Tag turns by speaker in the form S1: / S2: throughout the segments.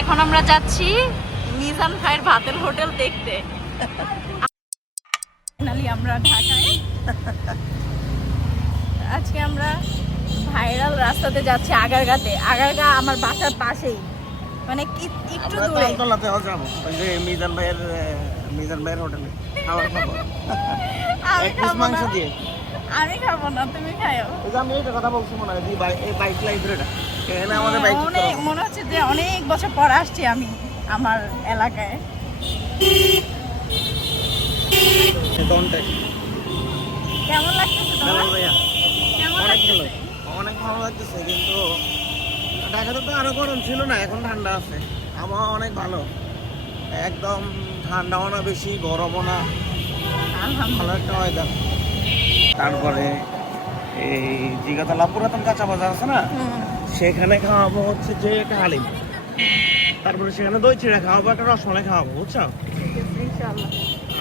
S1: এখন আমরা যাচ্ছি মিজান ভাইয়ের ভাতের হোটেল দেখতে। আমরা ঢাকায়। আজকে আমরা ভাইরাল রাস্তাতে যাচ্ছি আগারগাতে। আগারগা আমার বাসার পাশেই। মানে একটু দূরে।
S2: যাব। ওই যে মিজান ভাইয়ের মিজান ভাইয়ের হোটেলে। খাবার খাব।
S1: আমি খাব
S2: মাংস দিয়ে।
S1: আমি খাব না তুমি খাও
S2: ওই যে আমি এইটা কথা বলছি মনে হয় এই বাইক লাইব্রেরিটা। এখানে আমাদের বাইক
S1: অনেক মনে হচ্ছে যে অনেক বছর পর আসছি আমি আমার এলাকায়। কেমন লাগতেছে তোমার?
S2: কেমন
S1: লাগতেছে?
S2: অনেক ভালো লাগতেছে কিন্তু ঢাকাতে তো আরও গরম ছিল না, এখন ঠান্ডা আছে। আবহাওয়া অনেক ভালো। একদম ঠান্ডাও না বেশি, গরমও না। ভালো একটা ওয়েদার তারপরে এই জিগাতলা পুরাতন কাঁচা বাজার আছে না, সেখানে খাওয়াবো হচ্ছে যে একটা হালিম। তারপরে সেখানে দই চিড়া খাওয়াবো, একটা রসমালাই খাওয়াবো, বুঝছ?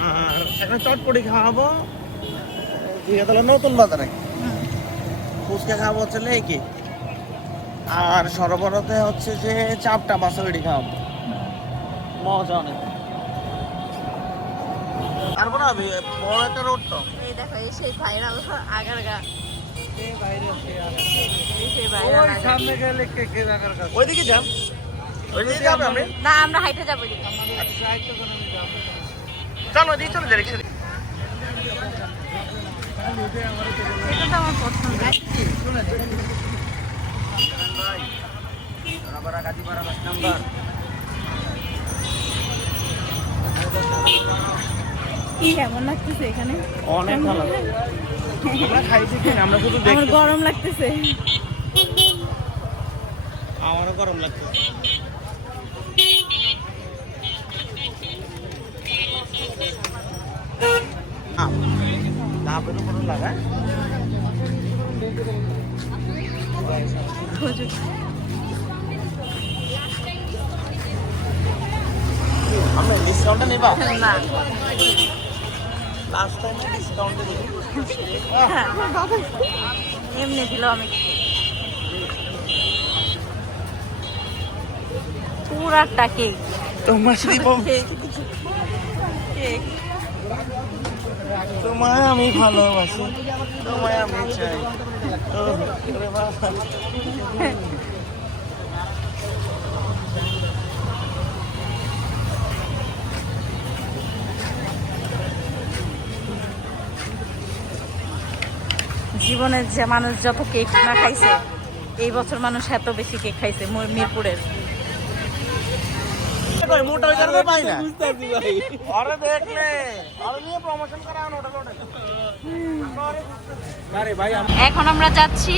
S2: আর একটা চটপটি খাওয়াবো। জিগাতলা নতুন বাজারে। ফুচকা খাওয়াবো হচ্ছে লেকি আর সরবরাহতে হচ্ছে যে চাপটা বাসাবিড়ি খাওয়াবো। মজা অনেক। তারপরে আমি বড় একটা রোড তো।
S1: এই দেখো এই সেই ভাইরাল আগারগা। এই সেই viral আগারগা।
S2: ওইদিকে যান ওইদিকে যাবে আমি?
S1: না আমরা হাইটে যাব।
S2: চলো ওইদিকে চলে যাই রিক্সা
S1: এটা তো আমার পছন্দ। কেমন লাগতেছে এখানে?
S2: অনেক ভালো আমরা খাইছি আমরা শুধু
S1: আমার গরম লাগতেছে।
S2: আমারও গরম লাগছে। আম, ডাবের উপরে লাগায় আমরা ডিসকাউন্টে নিবা?
S1: না।
S2: লাস্ট টাইম ডিসকাউন্টে দিই
S1: এমনি দিল আমি। পুরাটা কেক।
S2: তোমার
S1: কেক।
S2: তোমায় আমি ভালোবাসি তোমায় আমি চাই।
S1: জীবনের যে মানুষ যত কেক না খাইছে এই বছর মানুষ এত বেশি কেক খাইছে মিরপুরের। এখন আমরা যাচ্ছি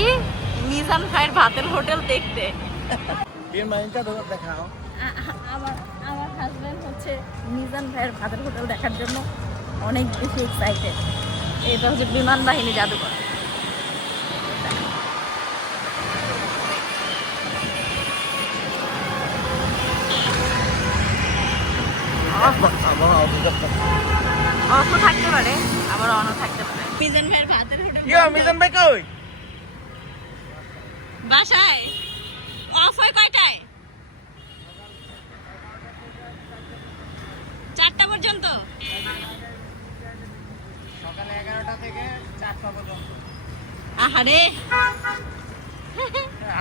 S1: মিজান ভাইয়ের ভাতের হোটেল দেখতে।
S2: দেখাও।
S1: আমার আমার হাজব্যান্ড হচ্ছে মিজান ভাইয়ের ভাতের হোটেল দেখার জন্য অনেক বেশি এক্সাইটেড এটা হচ্ছে বিমান বাহিনী জাদুঘর।
S2: আমার
S1: থাকতে পারে আবার অন থাকতে পারে। মিজান ভাইয়ের ভাতের হোটেল
S2: ইয়া মিজান ভাই কই?
S1: বাসায়। অফ হয় কয়টায়? চারটা পর্যন্ত?
S2: সকালে এগারোটা থেকে চারটা পর্যন্ত।
S1: আহারে।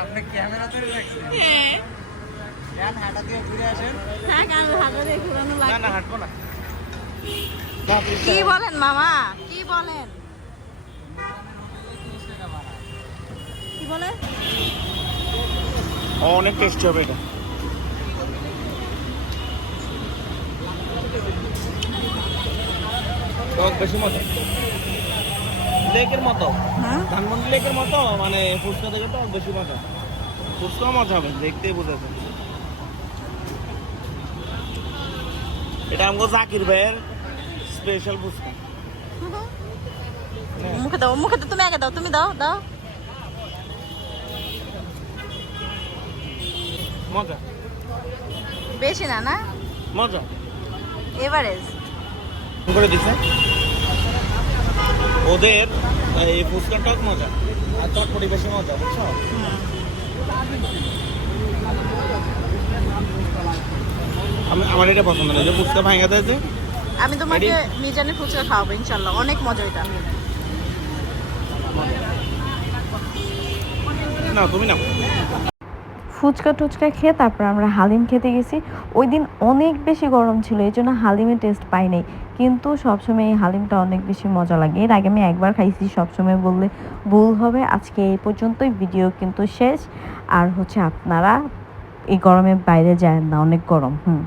S2: আপনি ক্যামেরা ধরে রাখছেন
S1: হ্যাঁ। কি বলেন মামা? কি বলেন? কি বলে?
S2: অনেক টেস্টি হবে এটা। টক বেশি মজা লেকের মতো।
S1: হ্যাঁ?
S2: ধানমন্ডি লেকের মতো মানে ফুচকা থেকে টক বেশি মজা। ফুচকাও মজা হবে দেখতেই বোঝা যায় এটা আমগো জাকির ভাইয়ের স্পেশাল ফুচকা।
S1: মুখে দাও মুখে দাও তুমি আগে দাও তুমি দাও দাও।
S2: মজা।
S1: বেশি না না?
S2: মজা।
S1: এভারেজ।
S2: করে দিছে। ওদের এই ফুচকা টক মজা। আর চটপটি বেশি মজা বুঝছ? আমার এটা পছন্দ না যে ফুচকা ভাঙা দিয়েছে
S3: আমি তোমাকে মিজানের ফুচকা খাওয়াবো ইনশাল্লাহ অনেক মজা এটা।
S2: না তুমি না
S4: ফুচকা টুচকা খেয়ে তারপর আমরা হালিম খেতে গেছি। ওই দিন অনেক বেশি গরম ছিল এই জন্য হালিমের টেস্ট পাই নাই। কিন্তু সবসময় এই হালিমটা অনেক বেশি মজা লাগে। এর আগে আমি একবার খাইছি সবসময় বললে ভুল হবে। আজকে এই পর্যন্তই ভিডিও কিন্তু শেষ। আর হচ্ছে আপনারা এই গরমে বাইরে যায় না অনেক গরম হুম।